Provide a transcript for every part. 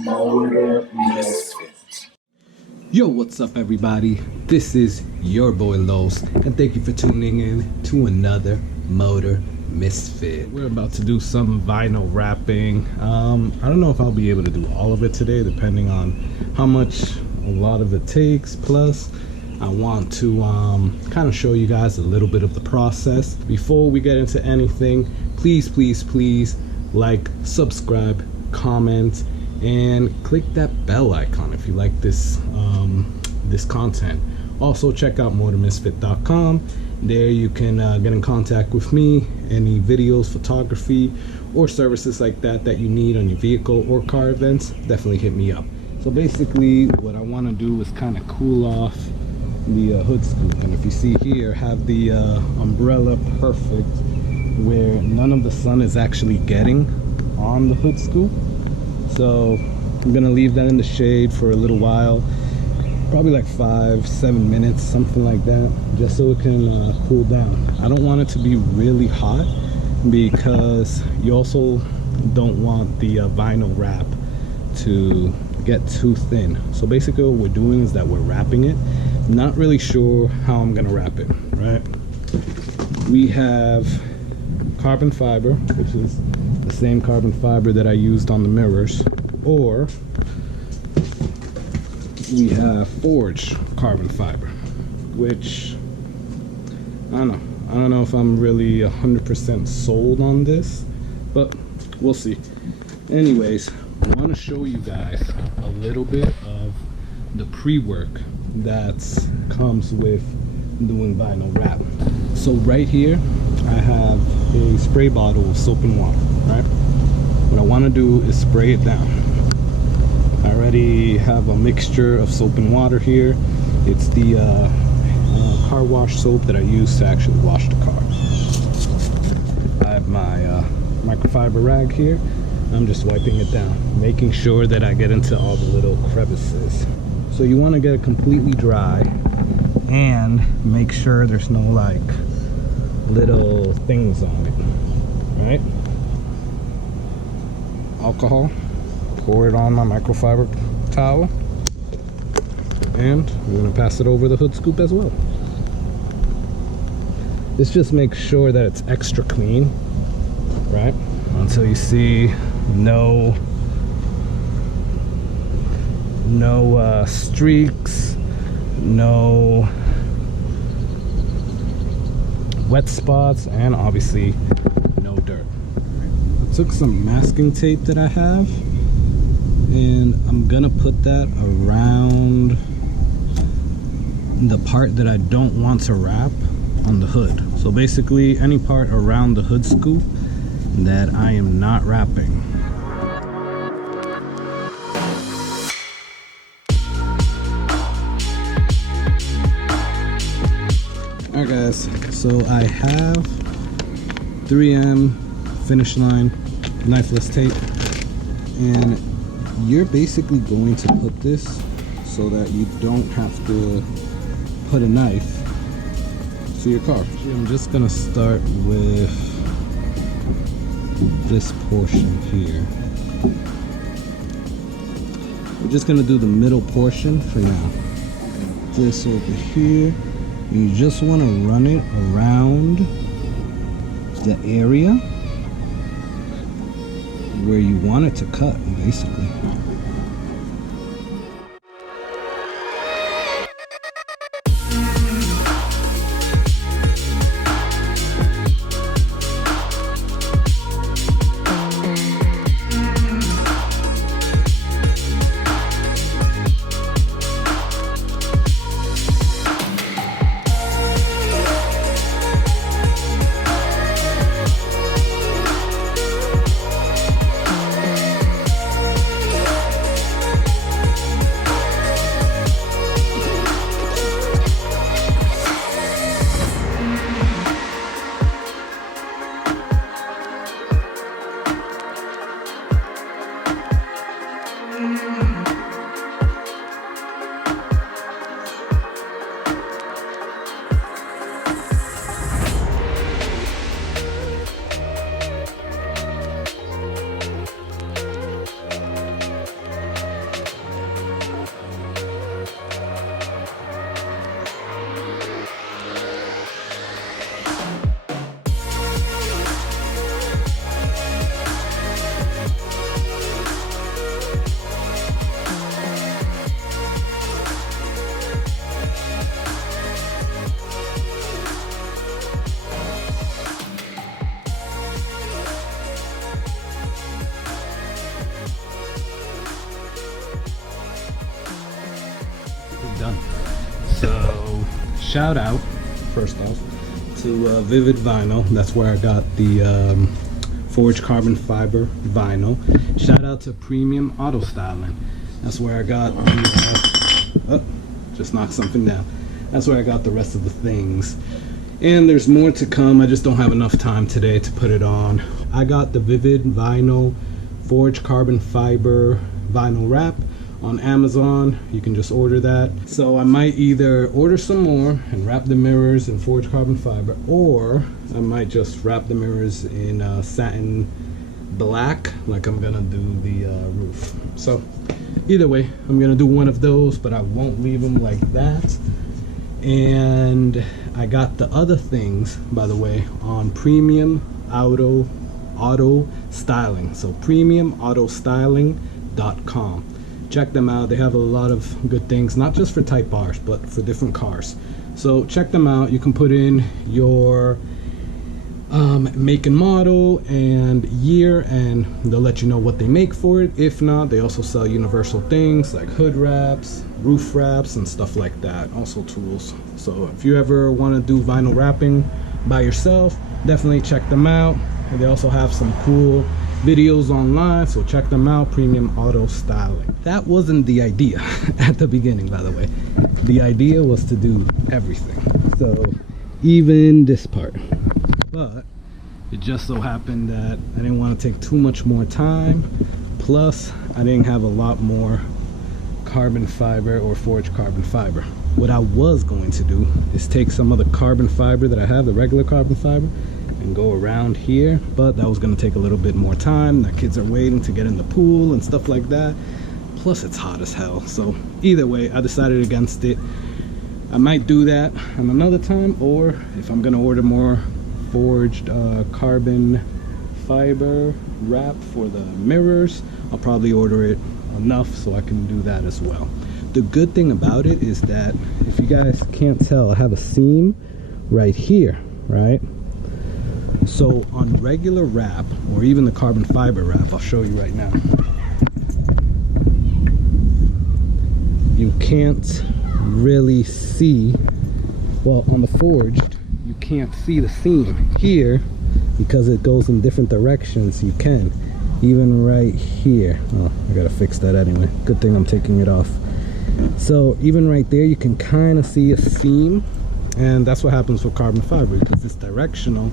Motor Misfit. Yo, what's up, everybody? This is your boy Los, and thank you for tuning in to another Motor Misfit. We're about to do some vinyl wrapping. I don't know if I'll be able to do all of it today, depending on how much a lot of it takes. Plus, I want to kind of show you guys a little bit of the process. Before we get into anything, please like, subscribe, comment, and click that bell icon if you like this this content. Also, check out motormisfit.com. There you can get in contact with me, any videos, photography, or services like that you need on your vehicle or car events. Definitely hit me up. So basically what I want to do is kind of cool off the hood scoop, and if you see here, have the umbrella perfect where none of the sun is actually getting on the hood scoop. So I'm gonna leave that in the shade for a little while, probably like 5-7 minutes, something like that, just so it can cool down. I don't want it to be really hot because you also don't want the vinyl wrap to get too thin. So basically what we're doing is that we're wrapping it. Not really sure how I'm gonna wrap it, right? We have carbon fiber, which is the same carbon fiber that I used on the mirrors, or we have forged carbon fiber, which I don't know if I'm really 100% sold on this, but we'll see. Anyways, I want to show you guys a little bit of the pre-work that comes with doing vinyl wrap. So right here I have a spray bottle of soap and water, right? What I want to do is spray it down. I already have a mixture of soap and water here. It's the car wash soap that I use to actually wash the car. I have my microfiber rag here. I'm just wiping it down, making sure that I get into all the little crevices. So you want to get it completely dry and make sure there's no like little things on it, right? Alcohol, pour it on my microfiber towel, and I'm going to pass it over the hood scoop as well. This just makes sure that it's extra clean, right? Until you see no streaks, no wet spots, and obviously no dirt. I took some masking tape that I have, and I'm gonna put that around the part that I don't want to wrap on the hood. So basically any part around the hood scoop that I am not wrapping. Alright guys, so I have 3M finish line knifeless tape, and you're basically going to put this so that you don't have to put a knife to your car. I'm just gonna start with this portion here. We're just gonna do the middle portion for now. This over here. You just want to run it around the area where you want it to cut, basically. So shout out first off to Vivid Vinyl. That's where I got the forged carbon fiber vinyl. Shout out to Premium Auto Styling. That's where I got the just knocked something down. That's where I got the rest of the things. And there's more to come. I just don't have enough time today to put it on. I got the Vivid Vinyl forged carbon fiber vinyl wrap on Amazon. You can just order that. So I might either order some more and wrap the mirrors in forged carbon fiber, or I might just wrap the mirrors in satin black, like I'm gonna do the roof. So either way, I'm gonna do one of those, but I won't leave them like that. And I got the other things, by the way, on Premium Auto Styling. So premiumautostyling.com. Check them out. They have a lot of good things, not just for Type R's, but for different cars. So check them out. You can put in your make and model and year, and they'll let you know what they make for it. If not, they also sell universal things like hood wraps, roof wraps, and stuff like that. Also tools. So if you ever want to do vinyl wrapping by yourself, definitely check them out. And they also have some cool videos online, so check them out. Premium Auto Styling. That wasn't the idea at the beginning, by the way. The idea was to do everything, so even this part. But it just so happened that I didn't want to take too much more time, plus I didn't have a lot more carbon fiber or forged carbon fiber. What I was going to do is take some of the carbon fiber that I have, the regular carbon fiber, and go around here, but that was going to take a little bit more time. The kids are waiting to get in the pool and stuff like that, plus it's hot as hell. So either way, I decided against it. I might do that on another time, or if I'm going to order more forged carbon fiber wrap for the mirrors, I'll probably order it enough so I can do that as well. The good thing about it is that, if you guys can't tell, I have a seam right here, right? So on regular wrap, or even the carbon fiber wrap, I'll show you right now, you can't really see, well, on the forged you can't see the seam. Here, because it goes in different directions, you can. Even right here, oh, I gotta fix that anyway, good thing I'm taking it off. So even right there you can kind of see a seam, and that's what happens with carbon fiber, because it's directional.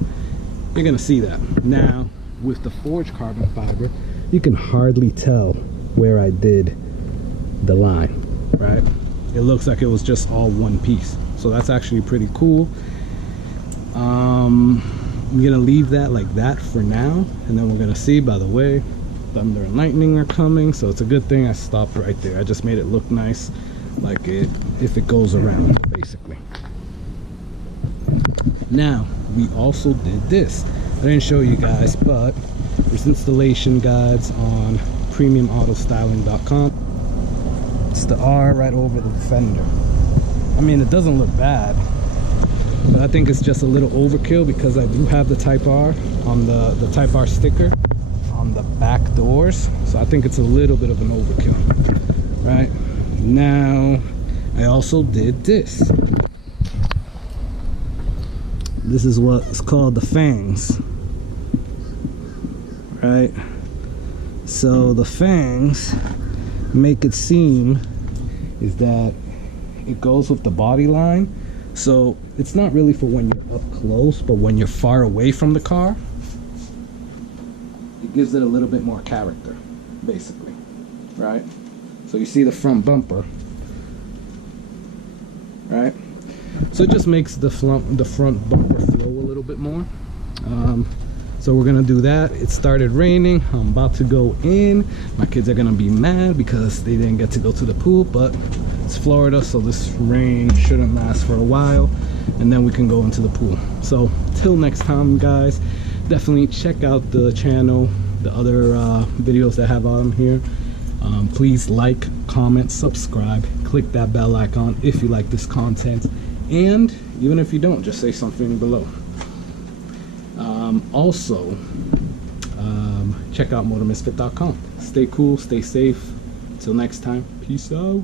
You're gonna see that. Now with the forged carbon fiber, you can hardly tell where I did the line, right? It looks like it was just all one piece, so that's actually pretty cool. I'm gonna leave that like that for now, and then we're gonna see. By the way, thunder and lightning are coming, so it's a good thing I stopped right there. I just made it look nice, like it if it goes around, basically. Now we also did this. I didn't show you guys, but there's installation guides on premiumautostyling.com. It's the R right over the fender. I mean, it doesn't look bad, but I think it's just a little overkill, because I do have the Type R on the Type R sticker on the back doors, so I think it's a little bit of an overkill. Right now, I also did this. This is what's called the fangs, right? So the fangs make it seem is that it goes with the body line, so it's not really for when you're up close, but when you're far away from the car, it gives it a little bit more character, basically, right? So you see the front bumper, right? So it just makes the front bumper flow a little bit more. So we're gonna do that. It started raining. I'm about to go in. My kids are gonna be mad because they didn't get to go to the pool, but it's Florida, so this rain shouldn't last for a while, and then we can go into the pool. So till next time, guys, definitely check out the channel, the other videos that I have on here. Please like, comment, subscribe, click that bell icon if you like this content, and even if you don't, just say something below. Also, check out motormisfit.com. Stay cool, stay safe. Till next time, peace out.